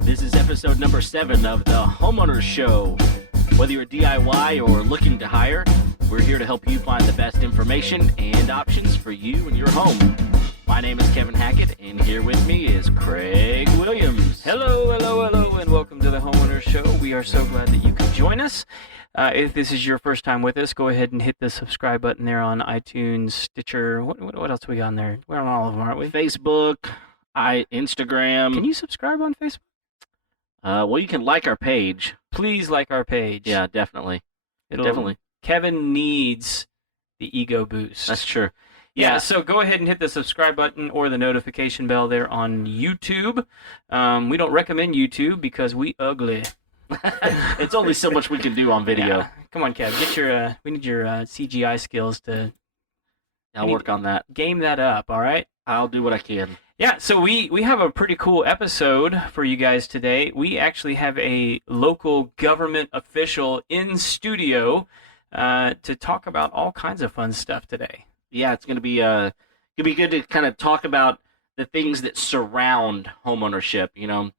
This is episode number 7 of the Homeowner Show. Whether you're DIY or looking to hire, we're here to help you find the best information and options for you and your home. My name is Kevin Hackett, and here with me is Craig Williams. Hello, and welcome to the Homeowner Show. We are so glad that you could join us. If this is your first time with us, go ahead and hit the subscribe button there on iTunes, Stitcher. What else we got on there? We're on all of them, aren't we? Facebook, Instagram. Can you subscribe on Facebook? Well, you can like our page. Please like our page. Yeah, definitely. Definitely. Kevin needs the ego boost. That's true. Yeah, so go ahead and hit the subscribe button or the notification bell there on YouTube. We don't recommend YouTube because we ugly. It's only so much we can do on video. Yeah. Come on, Kev. We need your CGI skills to... I'll work on that. Game that up, all right? I'll do what I can. Yeah, so we have a pretty cool episode for you guys today. We actually have a local government official in studio to talk about all kinds of fun stuff today. Yeah, it's going to be good to kind of talk about the things that surround homeownership. You know,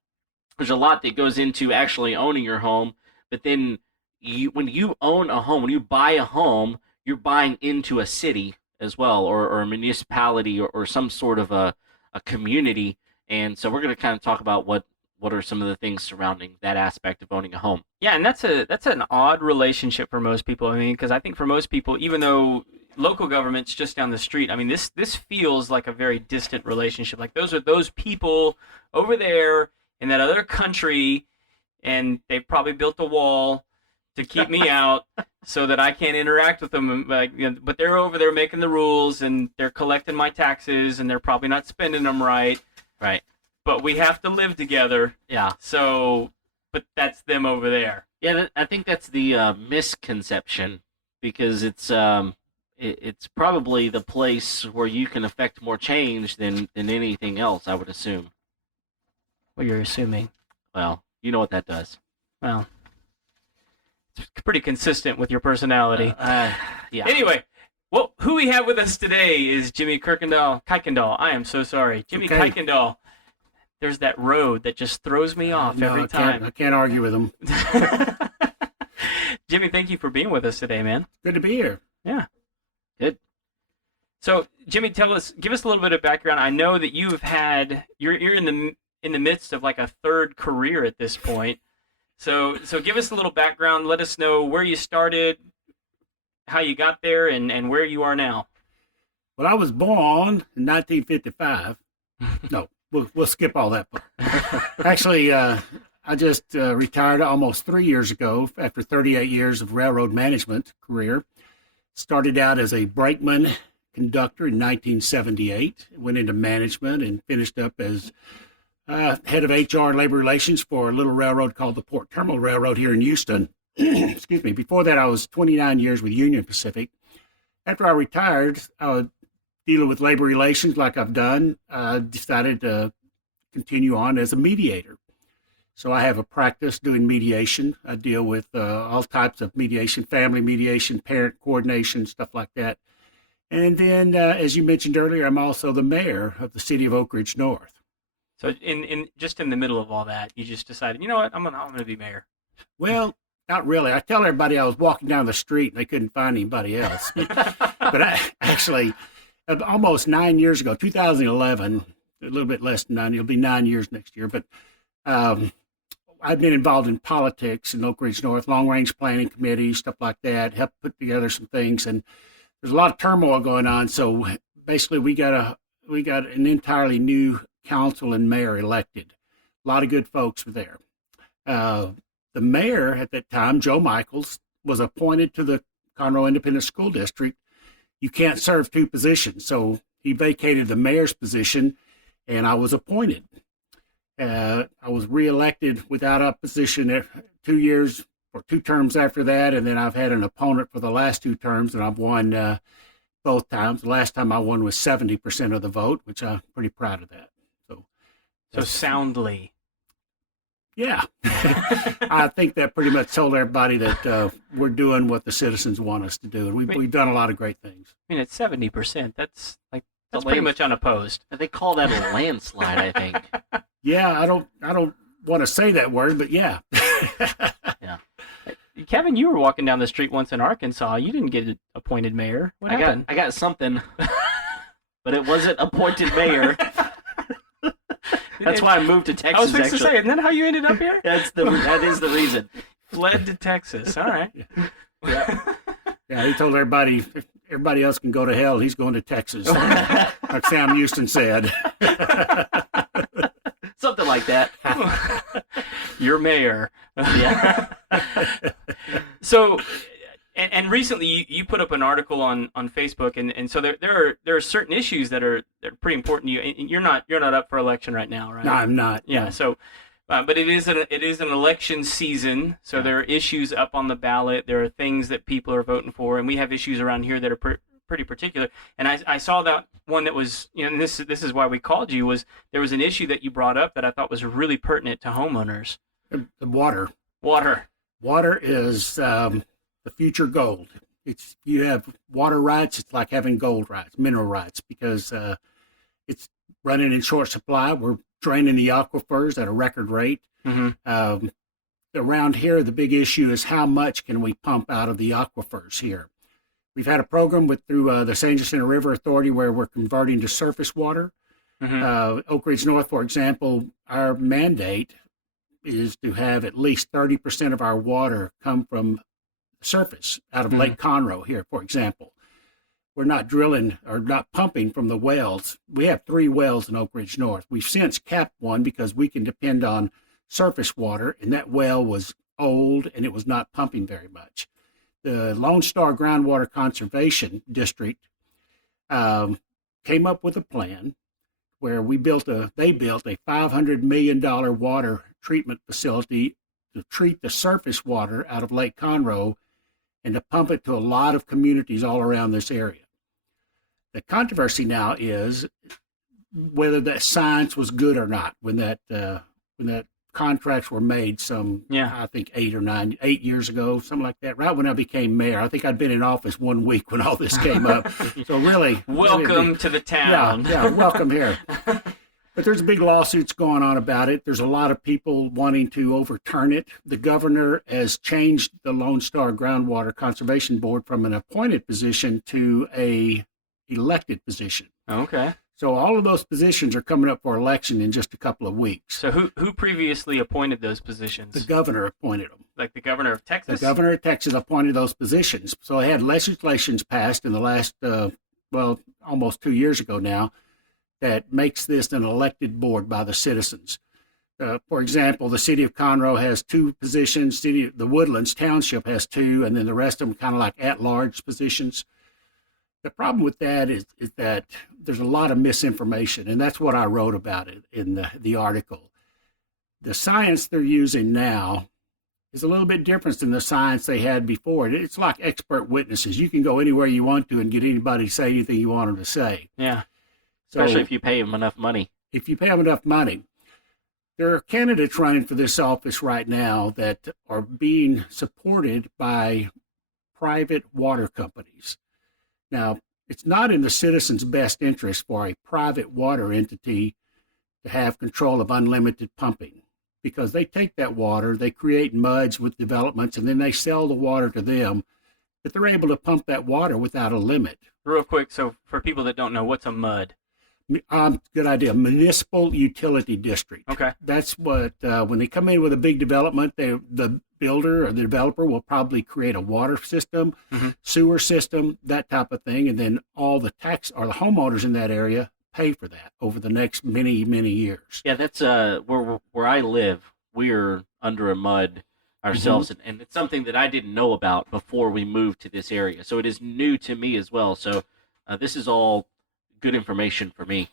there's a lot that goes into actually owning your home, but then when you own a home, when you buy a home, you're buying into a city as well, or a municipality, or some sort of a community. And so we're going to kind of talk about what are some of the things surrounding that aspect of owning a home. Yeah, and that's an odd relationship for most people. I mean, because I think for most people, even though local government's just down the street, I mean, this feels like a very distant relationship. Like those people over there in that other country, and they've probably built a wall to keep me out so that I can't interact with them. Like, you know, but they're over there making the rules, and they're collecting my taxes, and they're probably not spending them right. Right. But we have to live together. Yeah. So, but that's them over there. Yeah, I think that's the misconception, because it's probably the place where you can affect more change than anything else, I would assume. Well, you're assuming. Well, you know what that does. Well, it's pretty consistent with your personality. Yeah. Anyway, well, who we have with us today is Jimmy Kuykendall. I am so sorry. Jimmy Kuykendall. There's that road that just throws me off every time. I can't argue with him. Jimmy, thank you for being with us today, man. Good to be here. Yeah. Good. So, Jimmy, give us a little bit of background. I know that you're in the midst of like a third career at this point. So give us a little background. Let us know where you started, how you got there, and where you are now. Well, I was born in 1955. No, we'll skip all that. Actually, I just retired almost 3 years ago after 38 years of railroad management career. Started out as a brakeman conductor in 1978. Went into management and finished up as head of HR and labor relations for a little railroad called the Port Terminal Railroad here in Houston. Excuse me. Before that, I was 29 years with Union Pacific. After I retired, I was dealing with labor relations like I've done. I decided to continue on as a mediator. So I have a practice doing mediation. I deal with all types of mediation, family mediation, parent coordination, stuff like that. And then, as you mentioned earlier, I'm also the mayor of the city of Oak Ridge North. So in the middle of all that, you just decided, you know what, I'm gonna be mayor. Well, not really. I tell everybody I was walking down the street and they couldn't find anybody else. But actually, almost 9 years ago, 2011, a little bit less than 9, it'll be 9 years next year. But I've been involved in politics in Oak Ridge North, long-range planning committees, stuff like that, helped put together some things. And there's a lot of turmoil going on. So basically, we got an entirely new council and mayor elected. A lot of good folks were there. The mayor at that time, Joe Michaels, was appointed to the Conroe Independent School District. You can't serve two positions, so he vacated the mayor's position, and I was appointed. I was reelected without opposition 2 years or 2 terms after that, and then I've had an opponent for the last 2 terms, and I've won both times. The last time I won was 70% of the vote, which I'm pretty proud of that. So soundly. Yeah. I think that pretty much told everybody that we're doing what the citizens want us to do. And we've done a lot of great things. I mean, it's 70%. That's It's a pretty land- much unopposed. They call that a landslide, I think. Yeah, I don't want to say that word, but yeah. Kevin, you were walking down the street once in Arkansas. You didn't get appointed mayor. What happened? I got something, but it wasn't appointed mayor. That's why I moved to Texas. I was fixing to actually. say, isn't that how you ended up here? That is the reason. Fled to Texas. All right. Yeah, he told everybody else can go to hell. He's going to Texas, like Sam Houston said. Something like that. You're mayor. Yeah. So, and recently you put up an article on Facebook, and so there are certain issues that are pretty important to you. And you're not up for election right now, right? No, I'm not. Yeah. No. So, but it is an election season, so there are issues up on the ballot. There are things that people are voting for, and we have issues around here that are pretty particular. And I saw that one that was, and this is why we called you, was there was an issue that you brought up that I thought was really pertinent to homeowners. The water. Water is the future gold. You have water rights. It's like having gold rights, mineral rights, because it's running in short supply. We're draining the aquifers at a record rate. Mm-hmm. Around here, the big issue is how much can we pump out of the aquifers here. We've had a program through the San Jacinto River Authority where we're converting to surface water. Mm-hmm. Oak Ridge North, for example, our mandate is to have at least 30% of our water come from the surface out of Lake Conroe here, for example. We're not drilling or not pumping from the wells. We have 3 wells in Oak Ridge North. We've since capped one because we can depend on surface water, and that well was old and it was not pumping very much. The Lone Star Groundwater Conservation District came up with a plan where they built a $500 million water treatment facility to treat the surface water out of Lake Conroe and to pump it to a lot of communities all around this area. The controversy now is whether that science was good or not when that contracts were made I think 8 years ago, something like that, right when I became mayor. I think I'd been in office 1 week when all this came up. So really, welcome to the town. Yeah, welcome here. But there's big lawsuits going on about it. There's a lot of people wanting to overturn it. The governor has changed the Lone Star Groundwater Conservation Board from an appointed position to a elected position. Okay. So all of those positions are coming up for election in just a couple of weeks. So who previously appointed those positions? The governor appointed them. Like the governor of Texas? The governor of Texas appointed those positions. So they had legislations passed in the last, almost 2 years ago now, that makes this an elected board by the citizens. For example, the city of Conroe has 2 positions. The Woodlands Township has 2, and then the rest of them kind of like at-large positions. The problem with that is that there's a lot of misinformation, and that's what I wrote about it in the article. The science they're using now is a little bit different than the science they had before. It's like expert witnesses. You can go anywhere you want to and get anybody to say anything you want them to say. Yeah. Especially if you pay them enough money. If you pay them enough money. There are candidates running for this office right now that are being supported by private water companies. Now, it's not in the citizens' best interest for a private water entity to have control of unlimited pumping because they take that water, they create muds with developments, and then they sell the water to them, but they're able to pump that water without a limit. Real quick, so for people that don't know, what's a mud? Good idea. Municipal utility district. Okay. That's what, when they come in with a big development, the builder or the developer will probably create a water system, sewer system, that type of thing, and then all the tax or the homeowners in that area pay for that over the next many, many years. Yeah, that's where I live. We're under a mud ourselves, and it's something that I didn't know about before we moved to this area. So it is new to me as well. So this is all good information for me.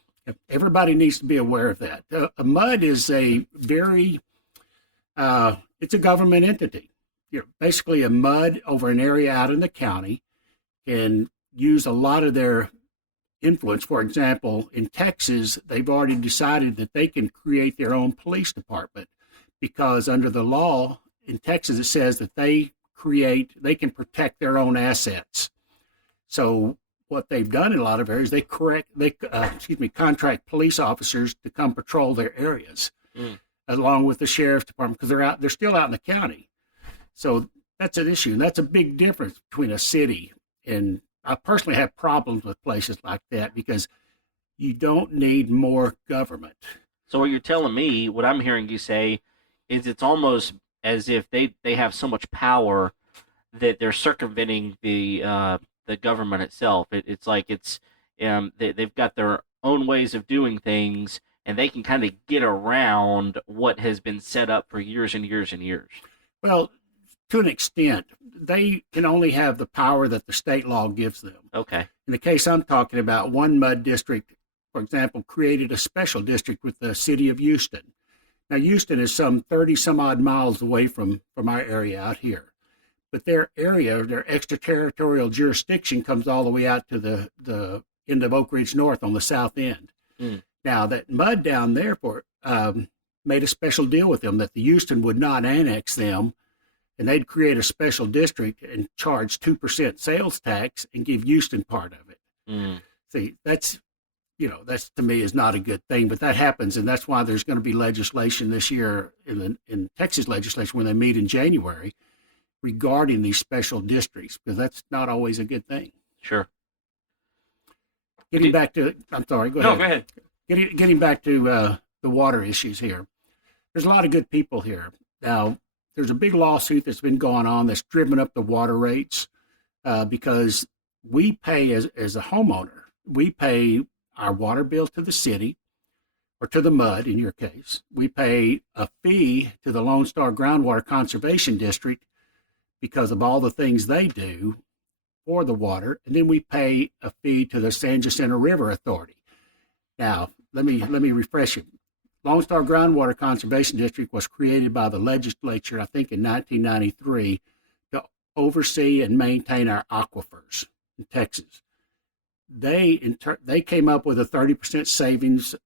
Everybody needs to be aware of that. A MUD is a very, it's a government entity. Basically a MUD over an area out in the county can use a lot of their influence. For example, in Texas, they've already decided that they can create their own police department because under the law in Texas, it says that they can protect their own assets. So what they've done in a lot of areas, they contract police officers to come patrol their areas, along with the sheriff's department, because they're still out in the county. So that's an issue, and that's a big difference between a city. And I personally have problems with places like that because you don't need more government. So what you're telling me, what I'm hearing you say, is it's almost as if they have so much power that they're circumventing the government itself. It's like they've got their own ways of doing things, and they can kind of get around what has been set up for years and years and years. Well, to an extent, they can only have the power that the state law gives them. Okay. In the case I'm talking about, one MUD district, for example, created a special district with the city of Houston. Now, Houston is some 30 some odd miles away from our area out here. But their area, their extraterritorial jurisdiction comes all the way out to the end of Oak Ridge North on the south end. Now, that MUD down there made a special deal with them that the Houston would not annex them, and they'd create a special district and charge 2% sales tax and give Houston part of it. See, that's to me is not a good thing, but that happens, and that's why there's going to be legislation this year in Texas legislation when they meet in January regarding these special districts, because that's not always a good thing. Sure. Getting back to, I'm sorry, go ahead. No, go ahead. Getting back to the water issues here. There's a lot of good people here. Now, there's a big lawsuit that's been going on that's driven up the water rates because we pay, as a homeowner, we pay our water bill to the city, or to the MUD in your case. We pay a fee to the Lone Star Groundwater Conservation District because of all the things they do for the water, and then we pay a fee to the San Jacinto River Authority. Now, let me refresh you. Lone Star Groundwater Conservation District was created by the legislature, I think, in 1993 to oversee and maintain our aquifers in Texas. They came up with a 30% savings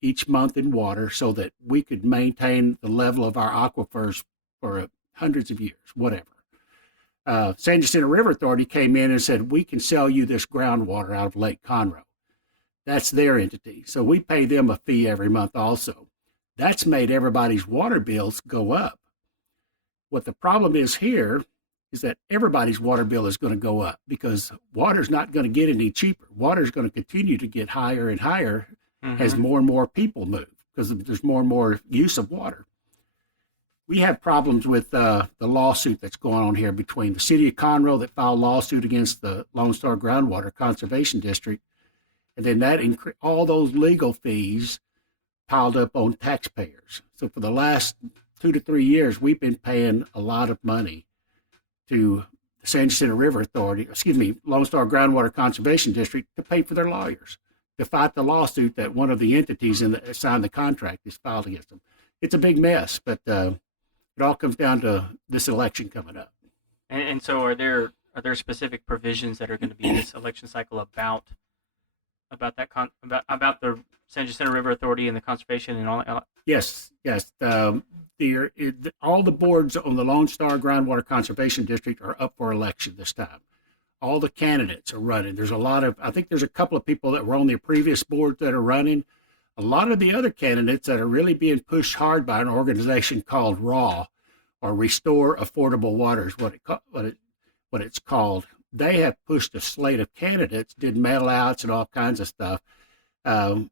each month in water so that we could maintain the level of our aquifers for hundreds of years, whatever. San Jacinto River Authority came in and said, we can sell you this groundwater out of Lake Conroe. That's their entity. So we pay them a fee every month also. That's made everybody's water bills go up. What the problem is here is that everybody's water bill is going to go up because water's not going to get any cheaper. Water's going to continue to get higher and higher as more and more people move because there's more and more use of water. We have problems with the lawsuit that's going on here between the city of Conroe that filed a lawsuit against the Lone Star Groundwater Conservation District, and then that all those legal fees piled up on taxpayers. So for the last 2 to 3 years, we've been paying a lot of money to the San Jacinto River Authority, Lone Star Groundwater Conservation District to pay for their lawyers, to fight the lawsuit that one of the entities that signed the contract is filed against them. It's a big mess, but it all comes down to this election coming up. And so are there specific provisions that are going to be in this election cycle about the San Jacinto River Authority and the conservation and all? Yes. All the boards on the Lone Star Groundwater Conservation District are up for election this time. All the candidates are running. I think there's a couple of people that were on the previous boards that are running. A lot of the other candidates that are really being pushed hard by an organization called RAW, or Restore Affordable Water is what it's called. They have pushed a slate of candidates, did mail-outs and all kinds of stuff, and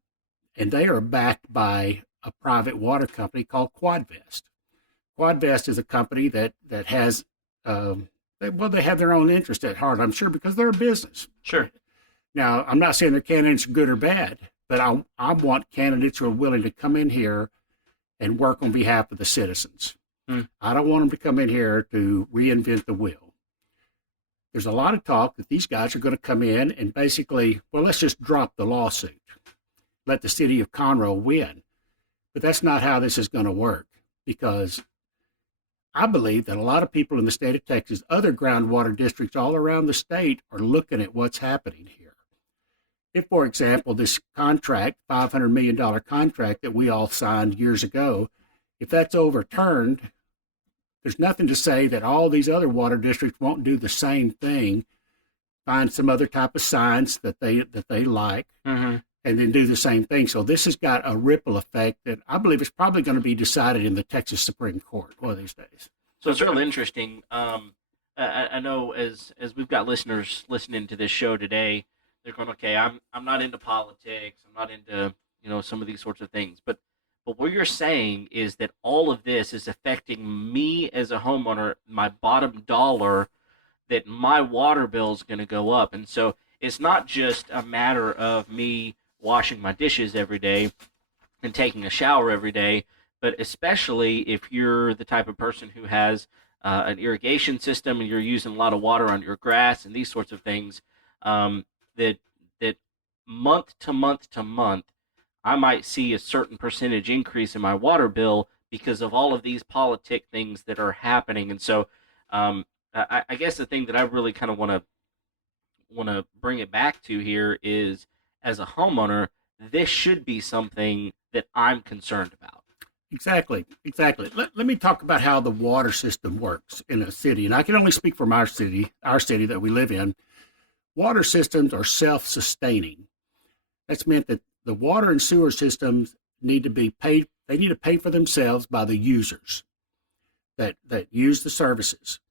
they are backed by a private water company called Quadvest. Quadvest is a company that has, they have their own interest at heart, I'm sure, because they're a business. Sure. Now, I'm not saying their candidates are good or bad, but I want candidates who are willing to come in here and work on behalf of the citizens. I don't want them to come in here to reinvent the wheel. There's a lot of talk that these guys are going to come in and basically, let's just drop the lawsuit. Let the city of Conroe win. But that's not how this is going to work, because I believe that a lot of people in the state of Texas, other groundwater districts all around the state, are looking at what's happening here. If, for example, this contract, $500 million contract that we all signed years ago, If that's overturned, there's nothing to say that all these other water districts won't do the same thing, find some other type of science that they like, Mm-hmm. and then do the same thing. So this has got a ripple effect that I believe is probably going to be decided in the Texas Supreme Court one of these days. So it's real interesting. I know as we've got listeners listening to this show today, they're going, okay, I'm not into politics. I'm not into some of these sorts of things. But what you're saying is that all of this is affecting me as a homeowner, my bottom dollar, that my water bill is going to go up. And so it's not just a matter of me washing my dishes every day and taking a shower every day, but especially if you're the type of person who has an irrigation system and you're using a lot of water on your grass and these sorts of things, that month to month to month, I might see a certain percentage increase in my water bill because of all of these politic things that are happening. And so I guess the thing that I really kind of want to bring it back to here is, as a homeowner, this should be something that I'm concerned about. Exactly. Let me talk about how the water system works in a city. And I can only speak from our city that we live in. Water systems are self-sustaining. That's meant that the water and sewer systems need to be paid. They need to pay for themselves by the users that use the services.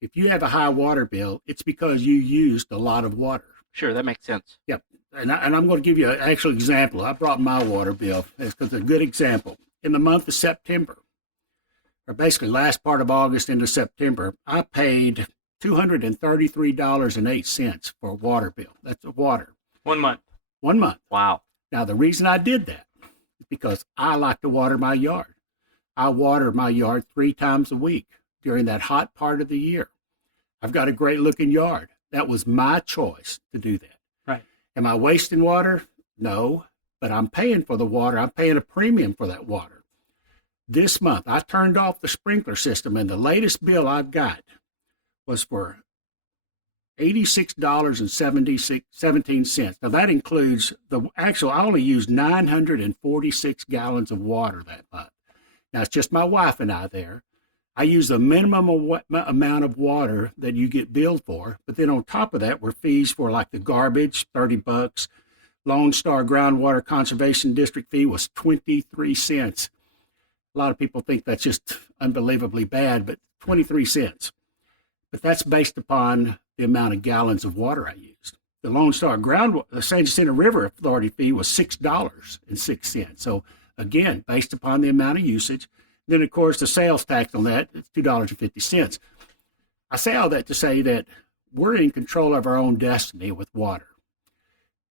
If you have a high water bill, it's because you used a lot of water. Sure, that makes sense. Yep. And I'm going to give you an actual example. I brought my water bill because it's a good example. In the month of September, or basically last part of August into September, I paid $233.08 for a water bill. That's a water. 1 month. 1 month. Wow. Now, the reason I did that is because I like to water my yard. I water my yard 3 times a week during that hot part of the year. I've got a great looking yard. That was my choice to do that. Right. Am I wasting water? No, but I'm paying for the water. I'm paying a premium for that water. This month, I turned off the sprinkler system, and the latest bill I've got was for $86.17. Now, that includes I only used 946 gallons of water that month. Now, it's just my wife and I there. I use the minimum amount of water that you get billed for, but then on top of that were fees for like the garbage, $30. Lone Star Groundwater Conservation District fee was 23 cents. A lot of people think that's just unbelievably bad, but 23 cents. But that's based upon the amount of gallons of water I used. The Lone Star the San Jacinto River Authority fee was $6.06. So again, based upon the amount of usage. Then, of course, the sales tax on that is $2.50. I say all that to say that we're in control of our own destiny with water.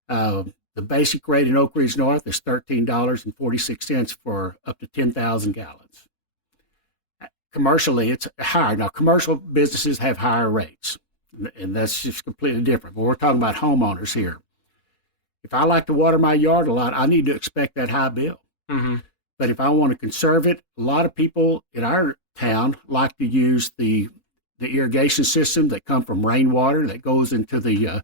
The basic rate in Oak Ridge North is $13.46 for up to 10,000 gallons. Commercially, it's higher. Now, commercial businesses have higher rates, and that's just completely different. But we're talking about homeowners here. If I like to water my yard a lot, I need to expect that high bill. Mm-hmm. But if I want to conserve it, a lot of people in our town like to use the irrigation system that come from rainwater that goes into the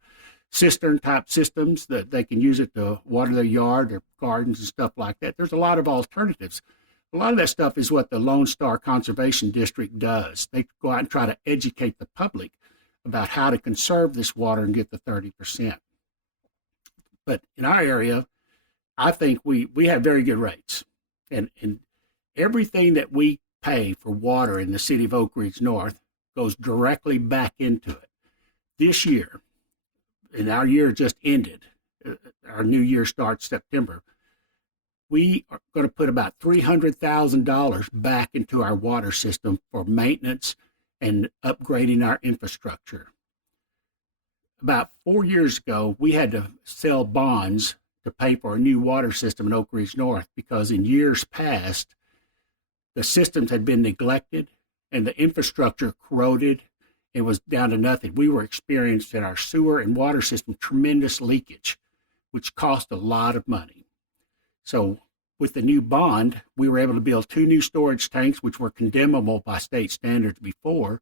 cistern type systems that they can use it to water their yard, their gardens and stuff like that. There's a lot of alternatives. A lot of that stuff is what the Lone Star Conservation District does. They go out and try to educate the public about how to conserve this water and get the 30%. But in our area, I think we have very good rates. And everything that we pay for water in the city of Oak Ridge North goes directly back into it. This year, and our year just ended, our new year starts September, we are going to put about $300,000 back into our water system for maintenance and upgrading our infrastructure. About 4 years ago, we had to sell bonds to pay for a new water system in Oak Ridge North because in years past, the systems had been neglected and the infrastructure corroded and was down to nothing. We were experiencing in our sewer and water system tremendous leakage, which cost a lot of money. So with the new bond, we were able to build 2 new storage tanks, which were condemnable by state standards before,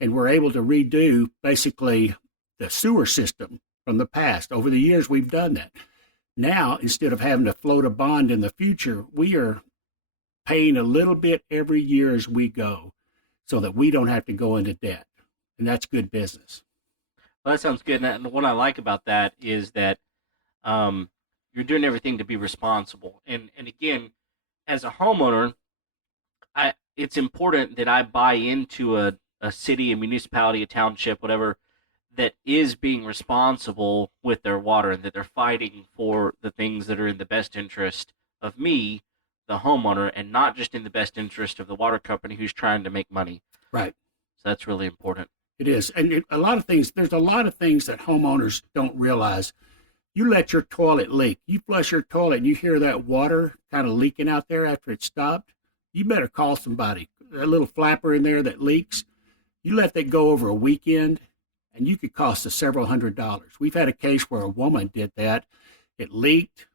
and we're able to redo basically the sewer system from the past. Over the years, we've done that. Now, instead of having to float a bond in the future, we are paying a little bit every year as we go so that we don't have to go into debt. And that's good business. Well, that sounds good. And what I like about that is that you're doing everything to be responsible. And again, as a homeowner, it's important that I buy into a city, a municipality, a township, whatever, that is being responsible with their water and that they're fighting for the things that are in the best interest of me, the homeowner, and not just in the best interest of the water company who's trying to make money. Right. So that's really important. It is. And a lot of things, there's a lot of things that homeowners don't realize. You let your toilet leak. You flush your toilet and you hear that water kind of leaking out there after it stopped. You better call somebody. That little flapper in there that leaks, you let that go over a weekend and you could cost us several $100s. We've had a case where a woman did that. It leaked,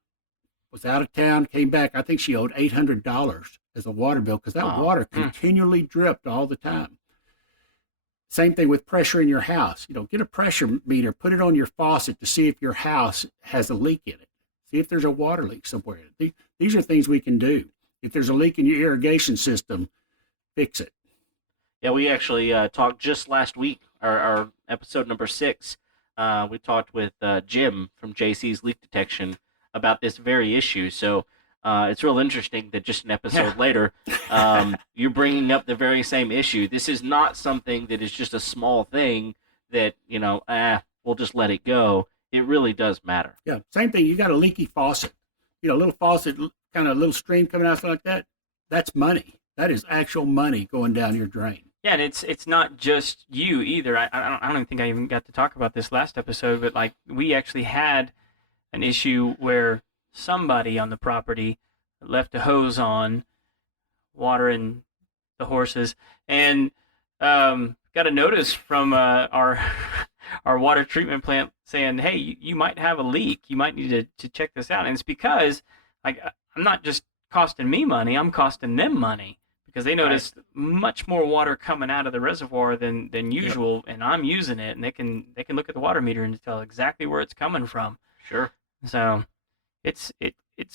was out of town, came back. I think she owed $800 as a water bill because that water continually dripped all the time. Same thing with pressure in your house. Get a pressure meter, put it on your faucet to see if your house has a leak in it. See if there's a water leak somewhere. These are things we can do. If there's a leak in your irrigation system, fix it. Yeah, we actually talked just last week, our episode number 6. We talked with Jim from JC's Leak Detection about this very issue. So it's real interesting that just an episode later, you're bringing up the very same issue. This is not something that is just a small thing that, we'll just let it go. It really does matter. Yeah, same thing. You got a leaky faucet. A little faucet, kind of a little stream coming out like that. That's money. That is actual money going down your drain. Yeah, and it's not just you either. I don't even think I even got to talk about this last episode, but like we actually had an issue where somebody on the property left a hose on, watering the horses, and got a notice from our water treatment plant saying, "Hey, you might have a leak. You might need to check this out." And it's because I'm not just costing me money; I'm costing them money because they noticed much more water coming out of the reservoir than usual, and I'm using it, and they can look at the water meter and tell exactly where it's coming from. Sure. So it's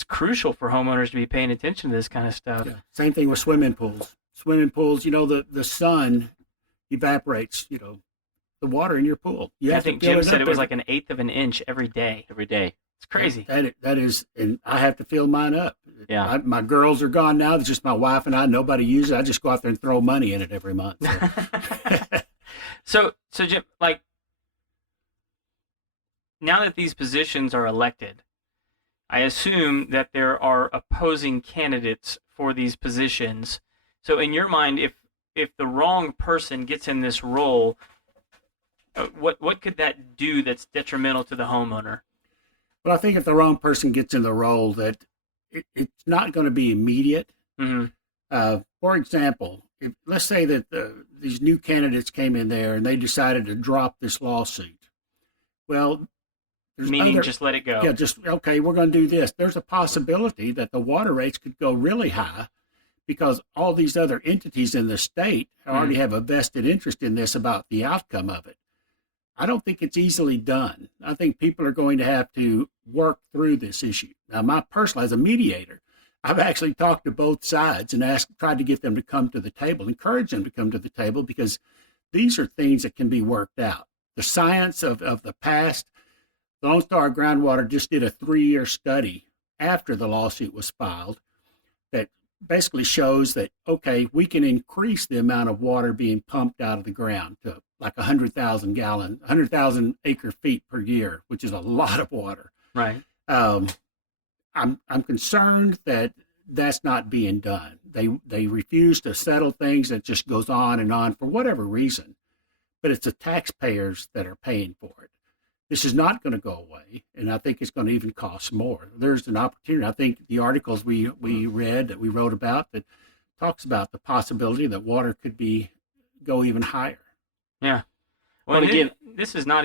crucial for homeowners to be paying attention to this kind of stuff. Yeah. Same thing with swimming pools. Swimming pools, the sun evaporates, the water in your pool. I think Jim said it was like 1/8 of an inch every day. Every day. It's crazy. That is, and I have to fill mine up. Yeah. My girls are gone now. It's just my wife and I. Nobody uses it. I just go out there and throw money in it every month. So Jim, like, now that these positions are elected, I assume that there are opposing candidates for these positions. So in your mind, if the wrong person gets in this role, what could that do that's detrimental to the homeowner? Well, I think if the wrong person gets in the role, that it's not going to be immediate. Mm-hmm. For example, let's say that these new candidates came in there and they decided to drop this lawsuit. Well, meaning just let it go. Yeah, okay, we're going to do this. There's a possibility that the water rates could go really high because all these other entities in the state already have a vested interest in this about the outcome of it. I don't think it's easily done. I think people are going to have to work through this issue. Now, as a mediator, I've actually talked to both sides and tried to get them to come to the table, encourage them to come to the table, because these are things that can be worked out. The science of the past, the Lone Star Groundwater just did a 3-year study after the lawsuit was filed that basically shows that, okay, we can increase the amount of water being pumped out of the ground to like 100,000 acre feet per year, which is a lot of water. Right. I'm concerned that that's not being done. They refuse to settle things. That just goes on and on for whatever reason. But it's the taxpayers that are paying for it. This is not going to go away, and I think it's going to even cost more. There's an opportunity. I think the articles we read, that we wrote about, that talks about the possibility that water could go even higher. Yeah. Well, again, this is not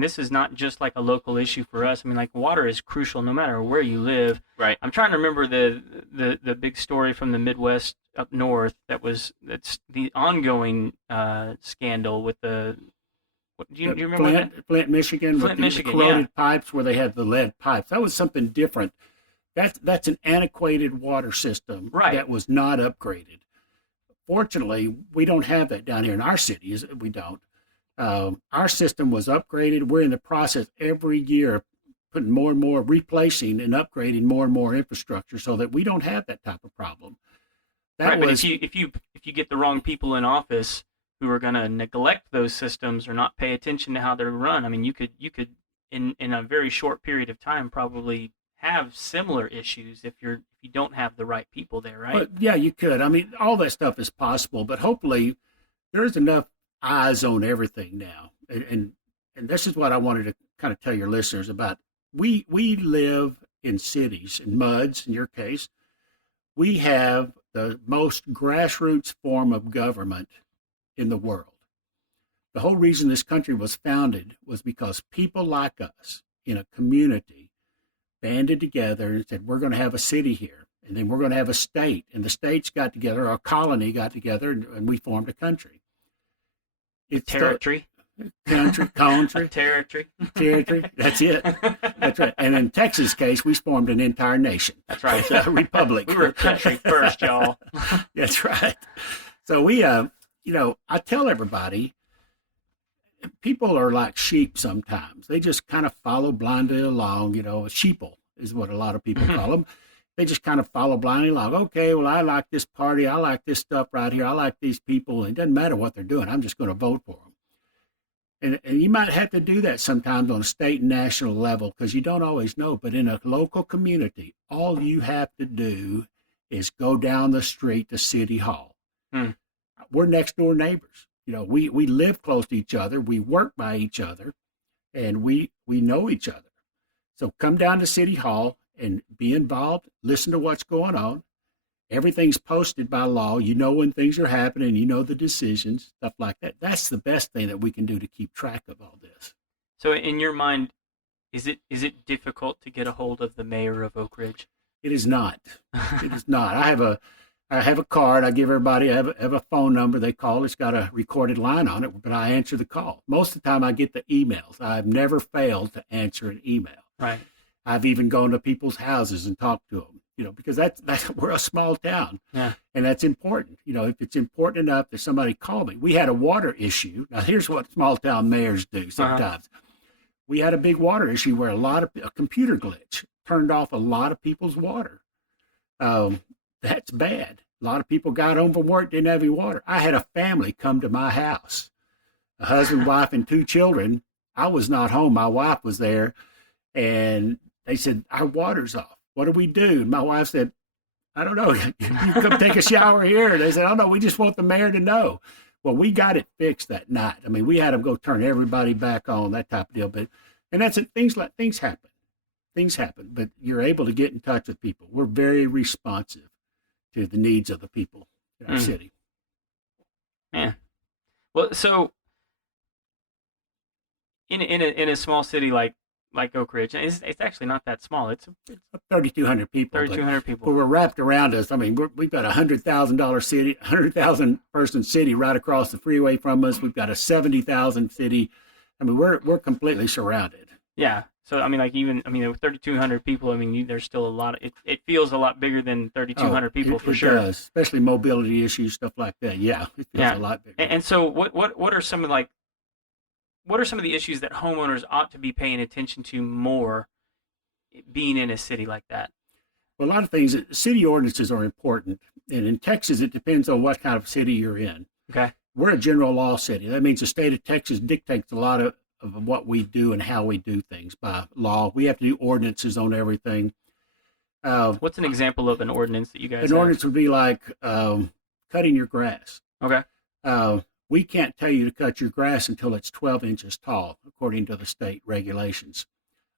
this is not just like a local issue for us. I mean, like, water is crucial no matter where you live. Right. I'm trying to remember the big story from the Midwest up north that's the ongoing scandal with the. Do you remember that? Flint, Michigan, Flint, with Michigan, the corroded pipes where they had the lead pipes. That was something different That's an antiquated water system Right. that was not upgraded. Fortunately, we don't have that down here in our cities. We don't. Our system was upgraded. We're in the process every year putting more and more, replacing and upgrading more and more infrastructure so that we don't have that type of problem. That Right, but was if you get the wrong people in office who are going to neglect those systems or not pay attention to how they're run, I mean, you could in a very short period of time probably have similar issues if you don't have the right people there, right? but yeah, you could. I mean, all that stuff is possible, but hopefully there's enough eyes on everything now. And this is what I wanted to kind of tell your listeners about. We live in cities, in MUDs in your case. We have the most grassroots form of government in the world. The whole reason this country was founded was because people like us in a community banded together and said, we're going to have a city here, and then we're going to have a state. And the states got together, our colony got together, and we formed a country. It's Territory. Country. Territory. That's it. That's right. And in Texas' case, we formed an entire nation. That's right. A republic. We were a country first, y'all. That's right. So we, I tell everybody, people are like sheep sometimes. They just kind of follow blindly along. Sheeple is what a lot of people call them. They just kind of follow blindly along. Okay, well, I like this party. I like this stuff right here. I like these people. And it doesn't matter what they're doing. I'm just going to vote for them. And you might have to do that sometimes on a state and national level because you don't always know. But in a local community, all you have to do is go down the street to City Hall. We're next door neighbors. We live close to each other. We work by each other, and we know each other. So come down to City Hall and be involved. Listen to what's going on. Everything's posted by law. You know when things are happening. You know the decisions, stuff like that. That's the best thing that we can do to keep track of all this. So, in your mind, is it difficult to get a hold of the mayor of Oak Ridge? It is not. It is not. I have a card. I give everybody. I have a phone number they call. It's got a recorded line on it, but I answer the call. Most of the time, I get the emails. I've never failed to answer an email. Right. I've even gone to people's houses and talked to them. Because that's we're a small town, Yeah. and that's important. If it's important enough that somebody called me, we had a water issue. Now, here's what small town mayors do sometimes. We had a big water issue where a computer glitch turned off a lot of people's water. That's bad. A lot of people got home from work, didn't have any water. I had a family come to my house, a husband, wife, and 2 children. I was not home. My wife was there, and they said, our water's off. What do we do? And my wife said, I don't know. You come take a shower here. And they said, oh, no, we just want the mayor to know. Well, we got it fixed that night. I mean, we had them go turn everybody back on, that type of deal. And that's it. Things happen. Things happen. But you're able to get in touch with people. We're very responsive to the needs of the people in our city. Yeah. Well, so in a small city like Oak Ridge, it's actually not that small. It's 3,200 people. 3,200 people. But we're wrapped around us. I mean, we've got a $100,000 city, 100,000 person city right across the freeway from us. We've got a 70,000 city. I mean, we're completely surrounded. Yeah. So I mean, with 3,200 people, I mean, there's still a lot. It feels a lot bigger than 3,200 people for sure. Does, especially mobility issues, stuff like that. Yeah, it feels a lot bigger. And so, what are some of the issues that homeowners ought to be paying attention to more, being in a city like that? Well, a lot of things. City ordinances are important, and in Texas, it depends on what kind of city you're in. Okay. We're a general law city. That means the state of Texas dictates a lot of what we do and how we do things by law. We have to do ordinances on everything. What's an example of an ordinance that you guys have? An ordinance would be like cutting your grass. Okay. We can't tell you to cut your grass until it's 12 inches tall, according to the state regulations.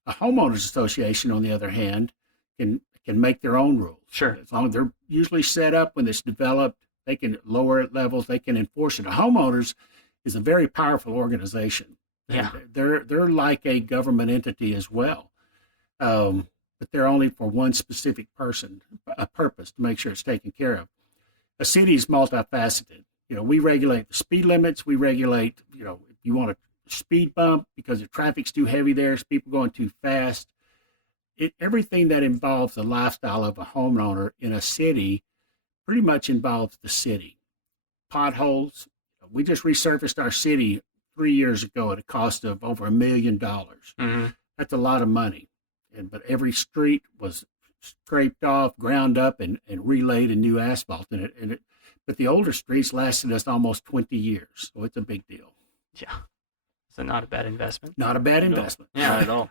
A homeowners association, on the other hand, can make their own rules. Sure. As long as they're usually set up when it's developed, they can lower it levels, they can enforce it. A homeowners is a very powerful organization. Yeah. They're like a government entity as well. But they're only for one specific a purpose to make sure it's taken care of. A city is multifaceted. We regulate the speed limits. We regulate, if you want a speed bump because the traffic's too heavy there, it's people going too fast. everything that involves the lifestyle of a homeowner in a city pretty much involves the city. Potholes. We just resurfaced our city 3 years ago at a cost of over $1 million. Mm-hmm. That's a lot of money. But every street was scraped off, ground up, and relaid in new asphalt in it. But the older streets lasted us almost 20 years, so it's a big deal. Yeah. So not a bad investment. Not a bad No, investment. Yeah, not at all.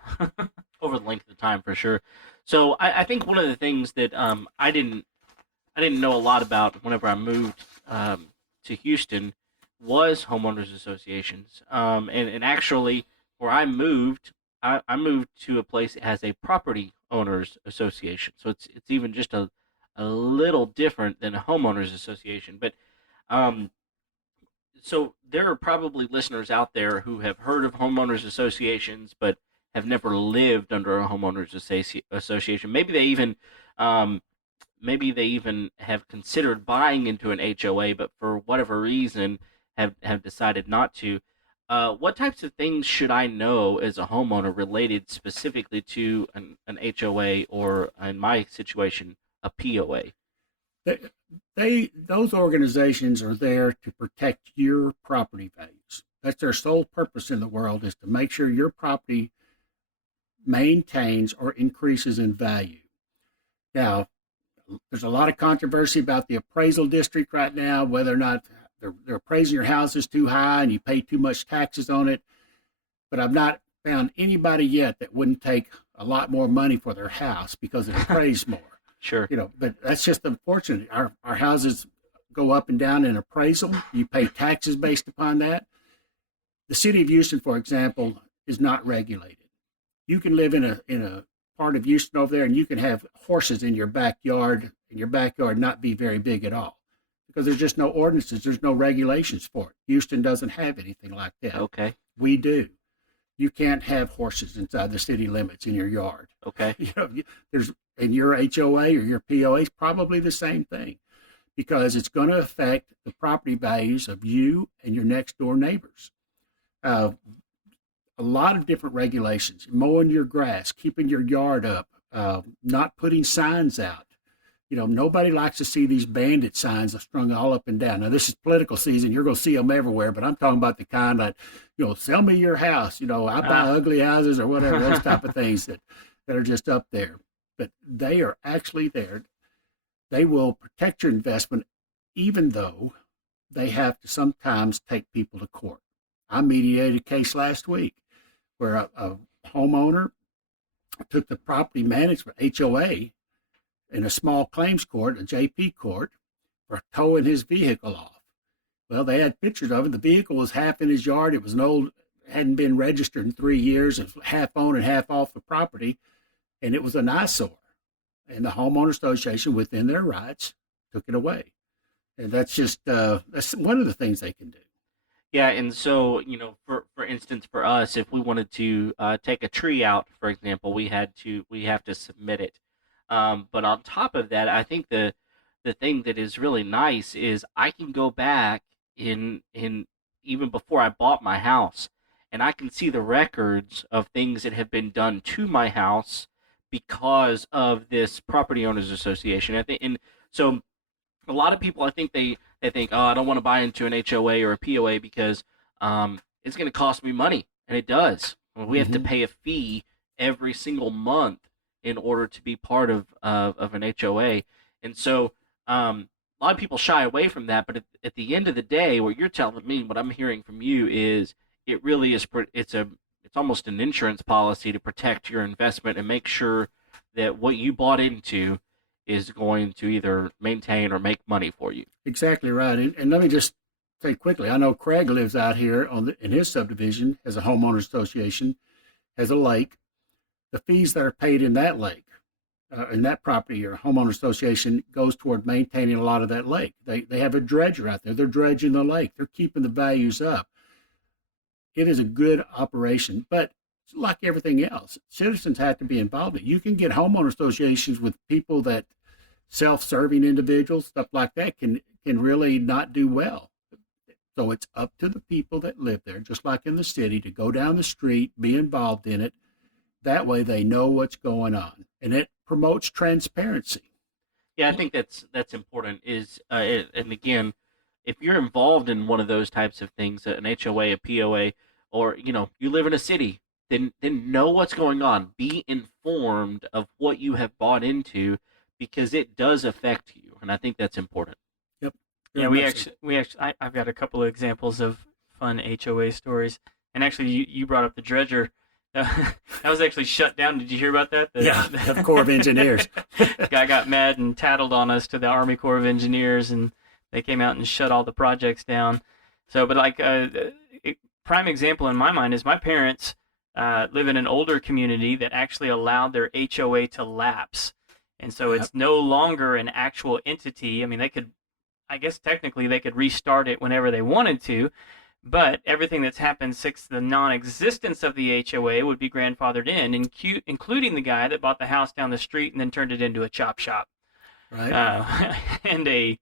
Over the length of time, for sure. So I think one of the things that I didn't know a lot about whenever I moved to Houston was homeowners associations. And actually, where I moved to a place that has a property owners association. So it's even just a little different than a homeowners association. But um, so there are probably listeners out there who have heard of homeowners associations, but have never lived under a homeowners association. Um, maybe they even have considered buying into an HOA, but for whatever reason have decided not to. What types of things should I know as a homeowner related specifically to an HOA or, in my situation, a POA? Those organizations are there to protect your property values. That's their sole purpose in the world, is to make sure your property maintains or increases in value. Now, there's a lot of controversy about the appraisal district right now, whether or not they're appraising your houses too high and you pay too much taxes on it. But I've not found anybody yet that wouldn't take a lot more money for their house because it appraised more. Sure. But that's just unfortunate. Our houses go up and down in appraisal. You pay taxes based upon that. The city of Houston, for example, is not regulated. You can live in a part of Houston over there, and you can have horses in your backyard, and your backyard not be very big at all, because there's just no ordinances, there's no regulations for it. Houston doesn't have anything like that. Okay. We do. You can't have horses inside the city limits in your yard. Okay. There's in your HOA or your POA is probably the same thing, because it's going to affect the property values of you and your next door neighbors. A lot of different regulations: mowing your grass, keeping your yard up, not putting signs out. Nobody likes to see these bandit signs strung all up and down. Now, this is political season. You're going to see them everywhere, but I'm talking about the kind that, sell me your house. I buy ugly houses or whatever, those type of things that are just up there. But they are actually there. They will protect your investment, even though they have to sometimes take people to court. I mediated a case last week where a homeowner took the property management, HOA, in a small claims court, a JP court, for towing his vehicle off. Well, they had pictures of it. The vehicle was half in his yard. It was hadn't been registered in 3 years. It was half on and half off the property, and it was an eyesore. And the homeowner association, within their rights, took it away. And that's one of the things they can do. Yeah, and so, for instance, for us, if we wanted to take a tree out, for example, we have to submit it. But on top of that, I think the thing that is really nice is I can go back in even before I bought my house, and I can see the records of things that have been done to my house because of this property owners association. And so a lot of people, I think they think, oh, I don't want to buy into an HOA or a POA because it's going to cost me money, and it does. We have to pay a fee every single month in order to be part of an HOA. And so a lot of people shy away from that, but at the end of the day, what you're telling me, what I'm hearing from you is it really is, it's almost an insurance policy to protect your investment and make sure that what you bought into is going to either maintain or make money for you. Exactly right. And let me just say quickly, I know Craig lives out here in his subdivision, has a homeowners association, has a lake. The fees that are paid in that lake, in that property or homeowner association, goes toward maintaining a lot of that lake. They have a dredger out there. They're dredging the lake. They're keeping the values up. It is a good operation, but like everything else, citizens have to be involved in it. You can get homeowner associations with people that self-serving individuals, stuff like that, can really not do well. So it's up to the people that live there, just like in the city, to go down the street, be involved in it, That way they know what's going on, and it promotes transparency. Yeah, I think that's important. And again, if you're involved in one of those types of things, an HOA, a POA, or you live in a city, then know what's going on. Be informed of what you have bought into, because it does affect you, and I think that's important. Yep. Yeah, I've got a couple of examples of fun HOA stories, and actually, you brought up the dredger. That was actually shut down. Did you hear about that? The Corps of Engineers. Guy got mad and tattled on us to the Army Corps of Engineers, and they came out and shut all the projects down. So, but like prime example in my mind is my parents live in an older community that actually allowed their HOA to lapse, and so it's no longer an actual entity. I mean, I guess technically they could restart it whenever they wanted to. But everything that's happened since the non-existence of the HOA would be grandfathered in, including the guy that bought the house down the street and then turned it into a chop shop, Right. And a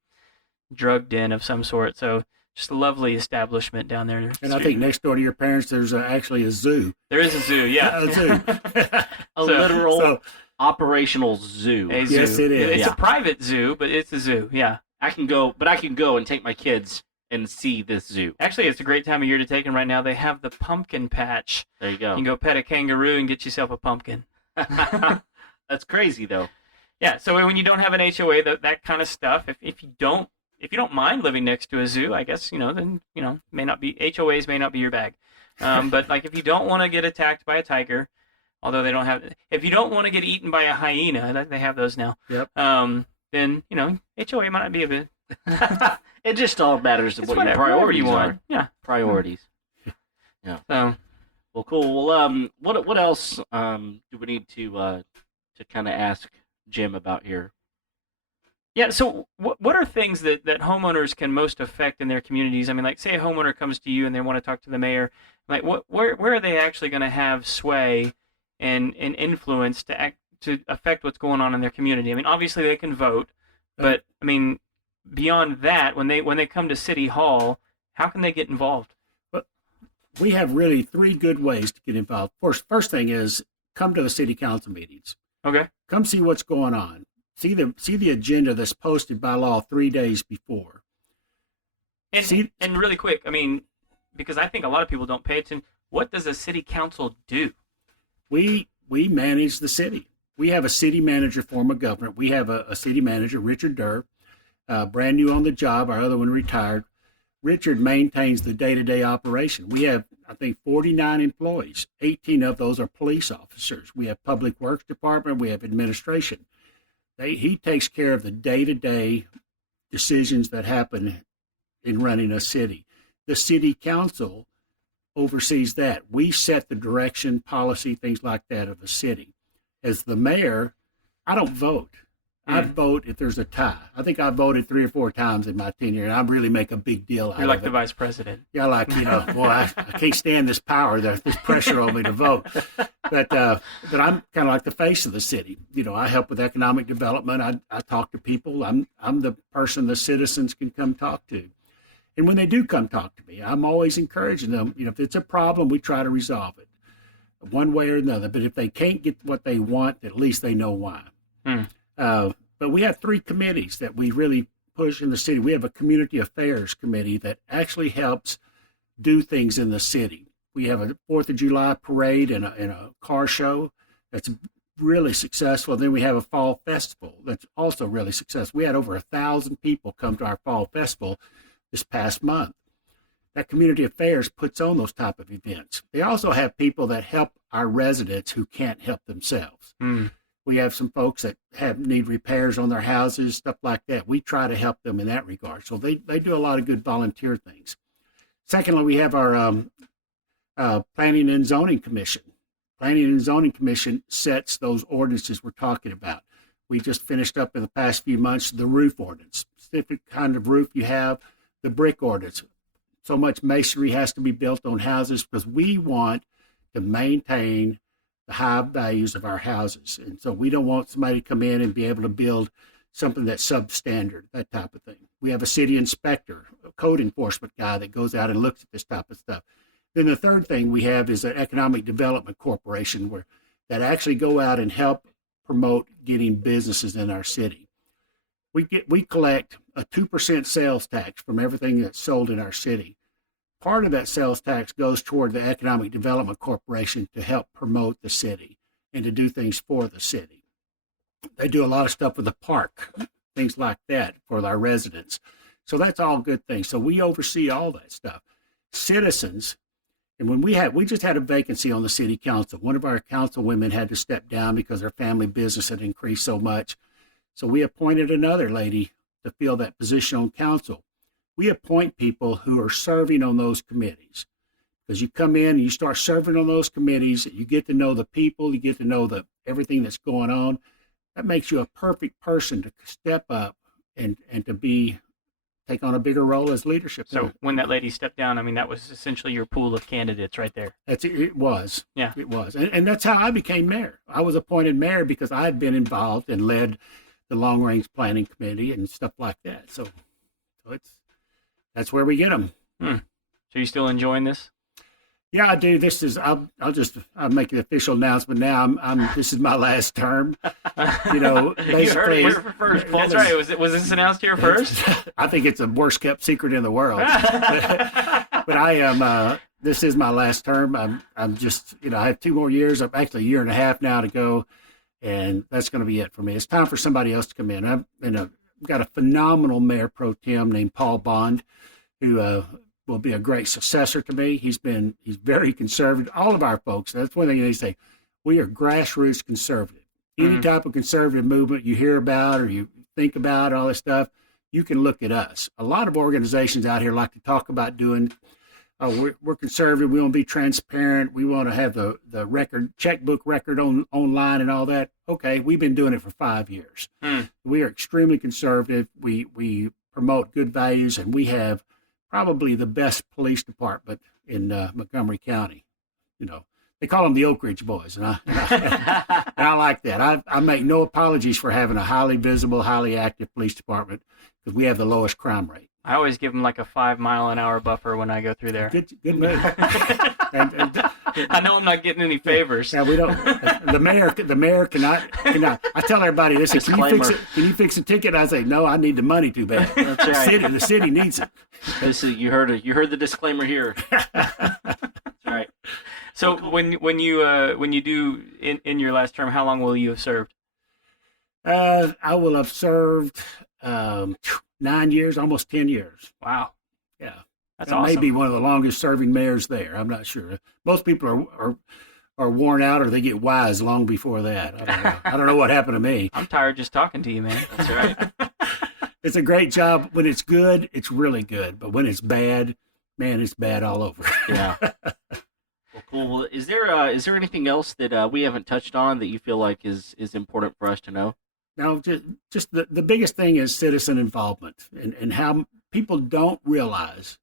drug den of some sort. So just a lovely establishment down there. And I think next door to your parents, there's actually a zoo. There is a zoo, yeah. A zoo. A literal operational zoo. A zoo. Yes, it is. It's a private zoo, but it's a zoo, yeah. I can go and take my kids and see this zoo. Actually, it's a great time of year to take them right now. They have the pumpkin patch. There you go. You can go pet a kangaroo and get yourself a pumpkin. That's crazy, though. Yeah, so when you don't have an HOA, that kind of stuff, if you don't mind living next to a zoo, I guess, then, may not be, HOAs may not be your bag. But like if you don't want to get attacked by a tiger, although they don't have, if you don't want to get eaten by a hyena, they have those now. Yep. Then, HOA might not be a bit. It just all matters It's what your whatever priorities you want. are. Yeah. Priorities. Yeah. So, Well, cool. Well, what else do we need to kind of ask Jim about here? yeah, so what are things that homeowners can most affect in their communities? I mean, like, say a homeowner comes to you and they want to talk to the mayor. Like, where are they actually going to have sway and influence to affect what's going on in their community? I mean, obviously they can vote, but I mean, beyond that, when they come to City Hall, how can they get involved? But we have really three good ways to get involved. First thing is come to the city council meetings. Okay. Come see what's going on. See the agenda that's posted by law 3 days before. And really quick, I mean, because I think a lot of people don't pay attention. What does a city council do? We manage the city. We have a city manager form of government. We have a city manager, Richard Durr, brand new on the job. Our other one retired. Richard maintains the day-to-day operation. We have, I think, 49 employees. 18 of those are police officers. We have public works department. We have administration. He takes care of the day-to-day decisions that happen in running a city. The city council oversees that. We set the direction, policy, things like that of the city. As the mayor, I don't vote. I vote if there's a tie. I think I voted 3 or 4 times in my tenure, and I really make a big deal out of it. You're like the vice president. Yeah, like, boy, I can't stand this power, this pressure on me to vote. But I'm kind of like the face of the city. I help with economic development. I talk to people. I'm the person the citizens can come talk to. And when they do come talk to me, I'm always encouraging them. If it's a problem, we try to resolve it one way or another. But if they can't get what they want, at least they know why. But we have 3 committees that we really push in the city. We have a community affairs committee that actually helps do things in the city. We have a 4th of July parade and a car show that's really successful. Then we have a fall festival that's also really successful. We had over 1,000 people come to our fall festival this past month. That community affairs puts on those type of events. They also have people that help our residents who can't help themselves. We have some folks that need repairs on their houses, stuff like that. We try to help them in that regard. So they do a lot of good volunteer things. Secondly, we have our Planning and Zoning Commission. Planning and Zoning Commission sets those ordinances we're talking about. We just finished up in the past few months the roof ordinance, specific kind of roof you have, the brick ordinance. So much masonry has to be built on houses because we want to maintain the high values of our houses. And so we don't want somebody to come in and be able to build something that's substandard, that type of thing. We have a city inspector, a code enforcement guy that goes out and looks at this type of stuff. Then the third thing we have is an economic development corporation where that actually go out and help promote getting businesses in our city. We collect a 2% sales tax from everything that's sold in our city. Part of that sales tax goes toward the Economic Development Corporation to help promote the city and to do things for the city. They do a lot of stuff with the park, things like that for our residents. So that's all good things. So we oversee all that stuff. Citizens, and when we just had a vacancy on the city council. One of our council women had to step down because her family business had increased so much. So we appointed another lady to fill that position on council. We appoint people who are serving on those committees. Because you come in and you start serving on those committees, you get to know the people, you get to know everything that's going on. That makes you a perfect person to step up and to take on a bigger role as leadership. So when that lady stepped down, I mean, that was essentially your pool of candidates right there. It was. Yeah. It was. And that's how I became mayor. I was appointed mayor because I had been involved and led the long range planning committee and stuff like that. So that's where we get them. So you still enjoying this? Yeah, I do. I'll make an official announcement now. This is my last term. You know, basically. You heard it here first. That's right. Was this announced here first? I think it's the worst kept secret in the world. But I am. This is my last term. I'm just. I have 2 more years. I'm actually a year and a half now to go, and that's going to be it for me. It's time for somebody else to come in. I've got a phenomenal mayor pro tem named Paul Bond, who will be a great successor to me. He's very conservative. All of our folks, that's one thing they say, we are grassroots conservative. Any type of conservative movement you hear about or you think about, all this stuff, you can look at us. A lot of organizations out here like to talk about doing, we're conservative, we want to be transparent, we want to have the checkbook record online and all that. Okay, we've been doing it for 5 years. We are extremely conservative. We promote good values, and we have probably the best police department in Montgomery County. They call them the Oak Ridge Boys, and I like that. I make no apologies for having a highly visible, highly active police department because we have the lowest crime rate. I always give them like a 5-mile-an-hour buffer when I go through there. Good move. I know I'm not getting any favors. Yeah, we don't. The mayor cannot. I tell everybody this: can you fix a ticket? I say no. I need the money too bad. That's right. The city needs it. You heard the disclaimer here. That's right. So when you do in your last term, how long will you have served? I will have served 9 years, almost 10 years. Wow. Yeah. That's awesome. Maybe one of the longest serving mayors there. I'm not sure. Most people are worn out or they get wise long before that. I don't know. I don't know what happened to me. I'm tired just talking to you, man. That's right. It's a great job. When it's good, it's really good. But when it's bad, man, it's bad all over. Yeah. Well, cool. Well, is there anything else that we haven't touched on that you feel like is important for us to know? No, just the biggest thing is citizen involvement and how people don't realize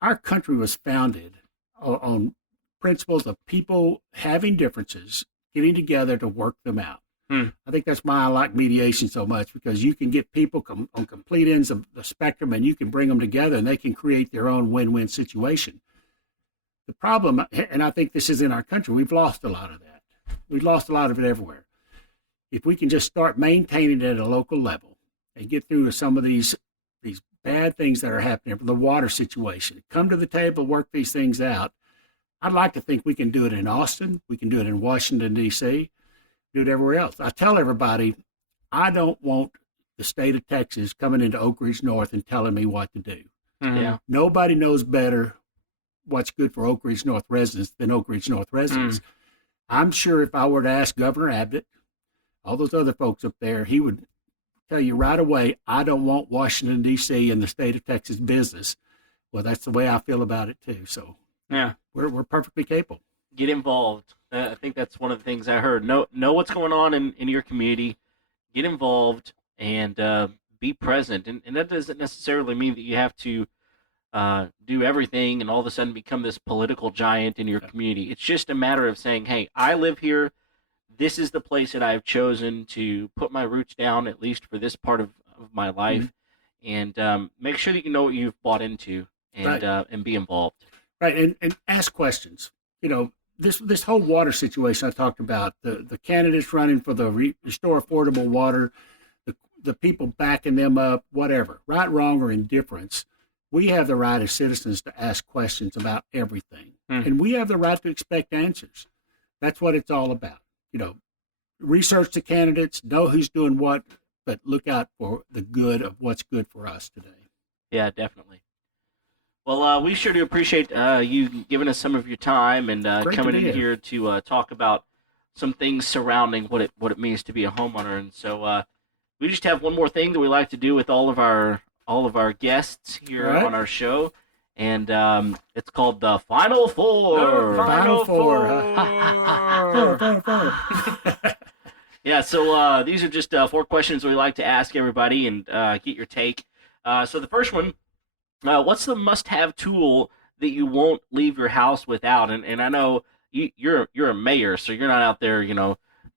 our country was founded on principles of people having differences, getting together to work them out. I think that's why I like mediation so much, because you can get people on complete ends of the spectrum and you can bring them together and they can create their own win-win situation. The problem, and I think this is in our country, we've lost a lot of that. We've lost a lot of it everywhere. If we can just start maintaining it at a local level and get through some of these bad things that are happening, the water situation, come to the table, work these things out. I'd like to think we can do it in Austin. We can do it in Washington, D.C., do it everywhere else. I tell everybody, I don't want the state of Texas coming into Oak Ridge North and telling me what to do. Mm-hmm. Yeah. Nobody knows better what's good for Oak Ridge North residents than Oak Ridge North residents. I'm sure if I were to ask Governor Abbott, all those other folks up there, he would tell you right away, I don't want Washington, D.C. and the state of Texas business. Well, that's the way I feel about it, too. So yeah, we're perfectly capable. Get involved. I think that's one of the things I heard. Know what's going on in your community. Get involved and be present. And that doesn't necessarily mean that you have to do everything and all of a sudden become this political giant in your community. It's just a matter of saying, hey, I live here. This is the place that I've chosen to put my roots down, at least for this part of my life, and make sure that you know what you've bought into and be involved. Right, and ask questions. this whole water situation I talked about, the candidates running for the Restore Affordable Water, the people backing them up, whatever, right, wrong, or indifference, we have the right as citizens to ask questions about everything. And we have the right to expect answers. That's what it's all about. Research the candidates, know who's doing what, but look out for the good of what's good for us today. Yeah, definitely. Well, we sure do appreciate you giving us some of your time and coming in here to talk about some things surrounding what it means to be a homeowner. And so we just have one more thing that we like to do with all of our guests here on our show, and it's called the Final Four. Final Four. Yeah, so these are just 4 questions we like to ask everybody and get your take. So the first one. What's the must-have tool that you won't leave your house without? And I know you're a mayor, so you're not out there,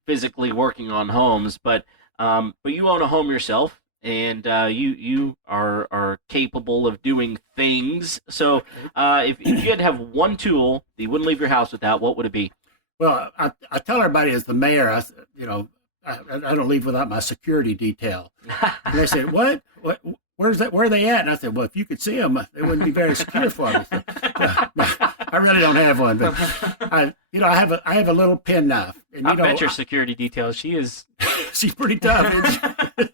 physically working on homes, but you own a home yourself, and you are capable of doing things. So if you had to have one tool that you wouldn't leave your house without, what would it be? Well, I tell everybody as the mayor, I don't leave without my security detail. And they said, what? Where's that? Where are they at? And I said, well, if you could see them, they wouldn't be very secure for me. So, I really don't have one, but I have a little penknife. And I bet your security detail. She is. She's pretty tough.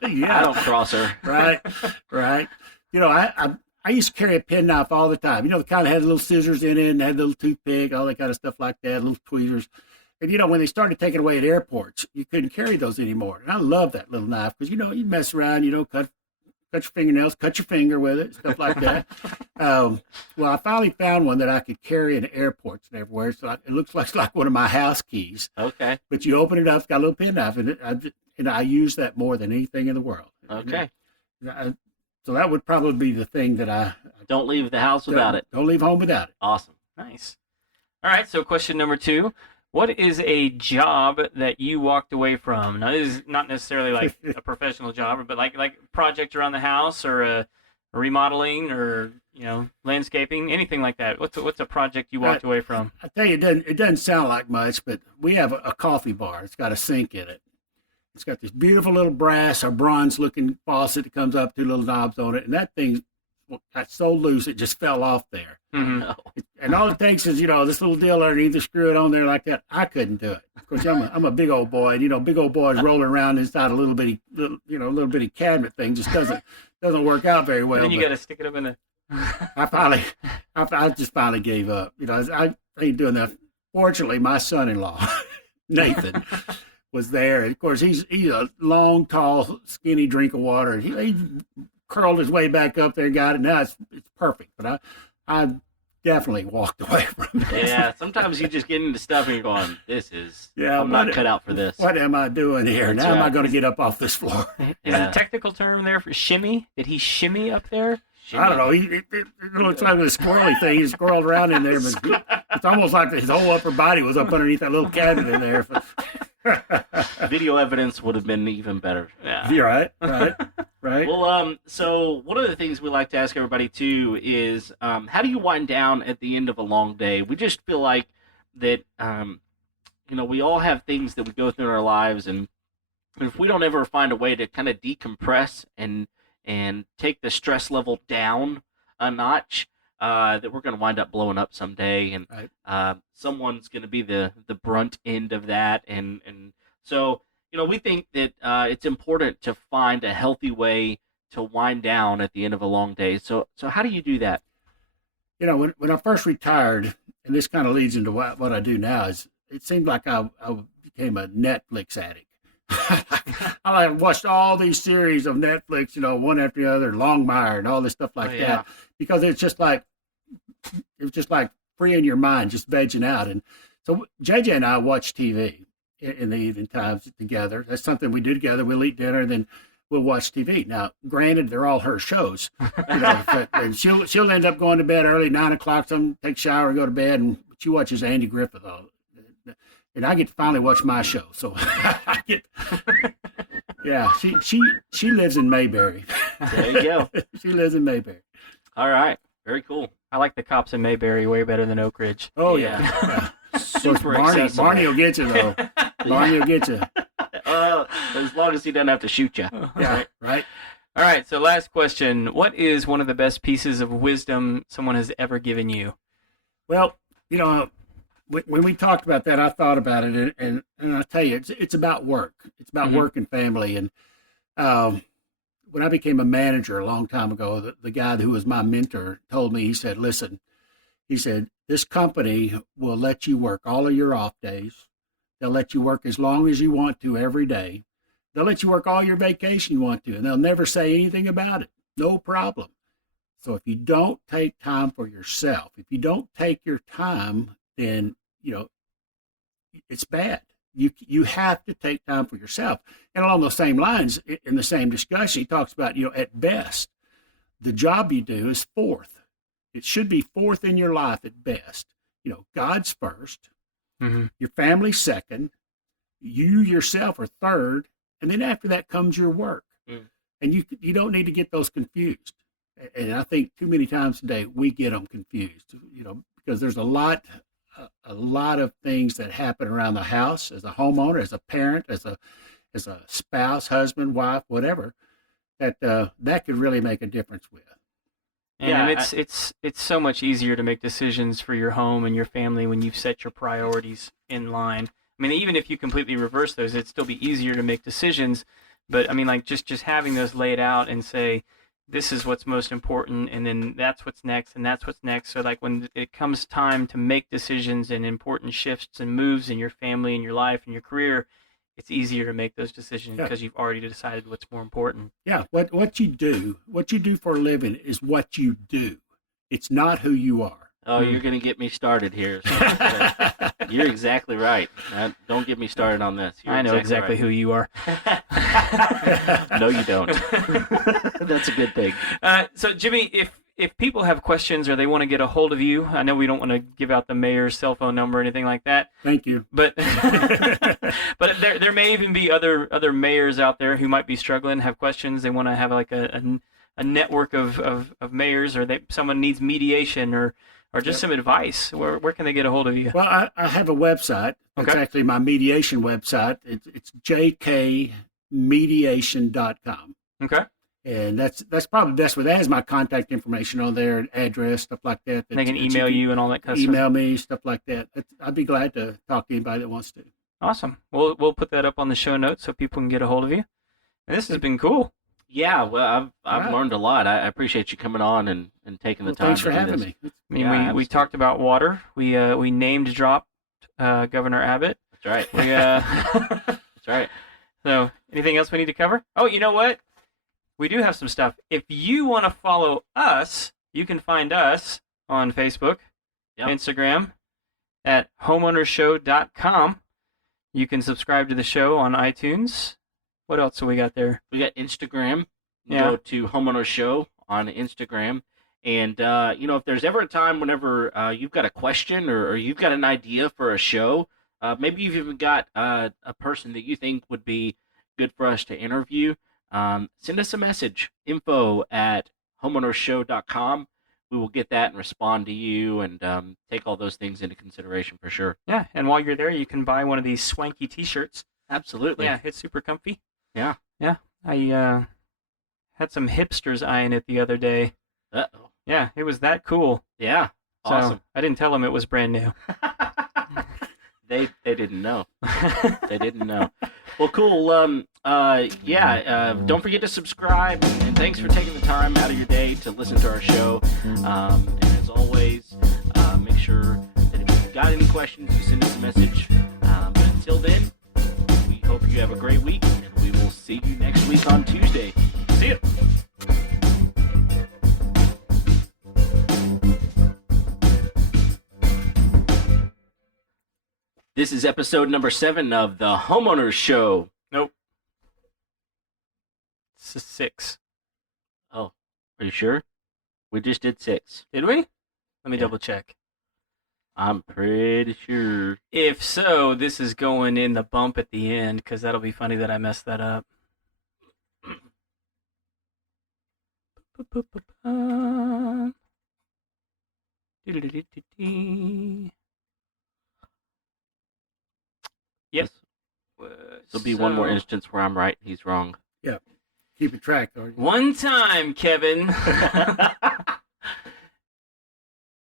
Yeah, I don't cross her. Right. I used to carry a penknife all the time. The kind of had little scissors in it and had a little toothpick, all that kind of stuff like that, little tweezers. And, when they started taking away at airports, you couldn't carry those anymore. And I love that little knife because, you mess around, cut your fingernails, cut your finger with it, stuff like that. Well, I finally found one that I could carry in airports and everywhere. So it looks like one of my house keys. Okay. But you open it up, it's got a little penknife in it. And I use that more than anything in the world. Okay. So that would probably be the thing that I don't leave the house without it. Don't leave home without it. Awesome. Nice. All right. So question number 2. What is a job that you walked away from? Now, this is not necessarily like a professional job, but like project around the house or a remodeling or landscaping, anything like that. What's a project you walked away from? I tell you, it doesn't sound like much, but we have a coffee bar. It's got a sink in it. It's got this beautiful little brass or bronze-looking faucet that comes up, 2 little knobs on it, and that thing got so loose it just fell off there. Mm-hmm. No. And all it takes is, this little deal underneath to screw it on there like that. I couldn't do it. Of course, I'm a big old boy, and big old boys rolling around inside a little bitty cabinet thing just doesn't work out very well. And then you got to stick it up in the. I just finally gave up. I ain't doing that. Fortunately, my son-in-law, Nathan, was there. And of course, he's a long, tall, skinny drink of water. He curled his way back up there and got it. Now it's perfect. But I definitely walked away from it. Yeah, sometimes you just get into stuff and you're going, I'm not what- cut out for this. What am I doing here? That's Now am I right. going to get up off this floor? Is Yeah. the technical term there for shimmy? Did he shimmy up there? I don't know. It looks like a squirrely thing. He squirreled around in there, but it's almost like his whole upper body was up underneath that little cabinet in there. Video evidence would have been even better. Yeah. You're right. Well, so one of the things we like to ask everybody too is, how do you wind down at the end of a long day? We just feel like that, we all have things that we go through in our lives, and if we don't ever find a way to kind of decompress and take the stress level down a notch, that we're going to wind up blowing up someday, and someone's going to be the brunt end of that, and so we think that it's important to find a healthy way to wind down at the end of a long day. So how do you do that? When I first retired, and this kind of leads into what I do now, is it seemed like I became a Netflix addict. I watched all these series of Netflix, one after the other, Longmire and all this stuff like that, because it was just like freeing your mind, just vegging out. And so JJ and I watch TV in the evening times together. That's something we do together. We'll eat dinner, and then we'll watch TV. Now, granted, they're all her shows, and she'll end up going to bed early, 9:00, some take a shower and go to bed, and she watches Andy Griffith all. And I get to finally watch my show. So I get, she lives in Mayberry. There you go. She lives in Mayberry. All right. Very cool. I like the cops in Mayberry way better than Oak Ridge. Oh, yeah. Super Barney accessible. will get you though. Barney will get you. As long as he doesn't have to shoot you. Yeah, right. All right, so last question. What is one of the best pieces of wisdom someone has ever given you? Well, when we talked about that, I thought about it, and I tell you, it's about work. It's about work and family. And when I became a manager a long time ago, the guy who was my mentor told me, he said, "Listen," he said, "this company will let you work all of your off days. They'll let you work as long as you want to every day. They'll let you work all your vacation you want to, and they'll never say anything about it. No problem. So if you don't take time for yourself, if you don't take your time, then it's bad. You have to take time for yourself." And along those same lines, in the same discussion, he talks about, at best, the job you do is fourth. It should be fourth in your life at best. God's first, your family second, you yourself are third, and then after that comes your work. And you don't need to get those confused. And I think too many times today we get them confused, because there's a lot of things that happen around the house as a homeowner, as a parent, as a spouse, husband, wife, whatever, that could really make a difference with. And it's so much easier to make decisions for your home and your family when you've set your priorities in line. I mean, even if you completely reverse those, it'd still be easier to make decisions. But I mean, like just having those laid out and say, this is what's most important, and then that's what's next, and that's what's next. So like when it comes time to make decisions and important shifts and moves in your family and your life and your career, it's easier to make those decisions because you've already decided what's more important. Yeah, what you do for a living is what you do. It's not who you are. Oh, you're going to get me started here. So, you're exactly right. Don't get me started on this. I know exactly right. who you are. No, you don't. That's a good thing. So, Jimmy, if people have questions or they want to get a hold of you, I know we don't want to give out the mayor's cell phone number or anything like that. Thank you. But but there may even be other mayors out there who might be struggling, have questions. They want to have like a network of mayors, or someone needs mediation or just some advice. Where can they get a hold of you? Well, I have a website. It's actually my mediation website. It's jkmediation.com. Okay. And that's probably best with that. Has my contact information on there, address, stuff like that. They can email you and all that kind of stuff. Email me, stuff like that. I'd be glad to talk to anybody that wants to. Awesome. We'll put that up on the show notes so people can get a hold of you. And this has been cool. Yeah, well, I've learned a lot. I appreciate you coming on and taking the time. Thanks for to do having this. me. I mean, we talked about water. We named dropped Governor Abbott. That's right. That's right. So, anything else we need to cover? Oh, you know what? We do have some stuff. If you want to follow us, you can find us on Facebook, Instagram, at homeownershow.com. You can subscribe to the show on iTunes. What else do we got there? We got Instagram. Go to Homeowner Show on Instagram. And, if there's ever a time whenever you've got a question or you've got an idea for a show, maybe you've even got a person that you think would be good for us to interview, send us a message, info@homeownershow.com. We will get that and respond to you and take all those things into consideration for sure. Yeah, and while you're there, you can buy one of these swanky T-shirts. Absolutely. Yeah, it's super comfy. Yeah. Yeah, I had some hipsters eyeing it the other day. Uh-oh. Yeah, it was that cool. Yeah, awesome. So I didn't tell them it was brand new. They didn't know. They didn't know. Well, cool. Don't forget to subscribe, and thanks for taking the time out of your day to listen to our show. And as always, make sure that if you've got any questions, you send us a message. But until then, we hope you have a great week, and we will see you next week on Tuesday. See ya. This is episode number 7 of the Homeowners Show. Nope. It's 6. Oh, are you sure? We just did 6. Did we? Let me double check. I'm pretty sure. If so, this is going in the bump at the end, because that'll be funny that I messed that up. This will be one more So- instance where I'm right, he's wrong. Keep it track. Or One time, Kevin.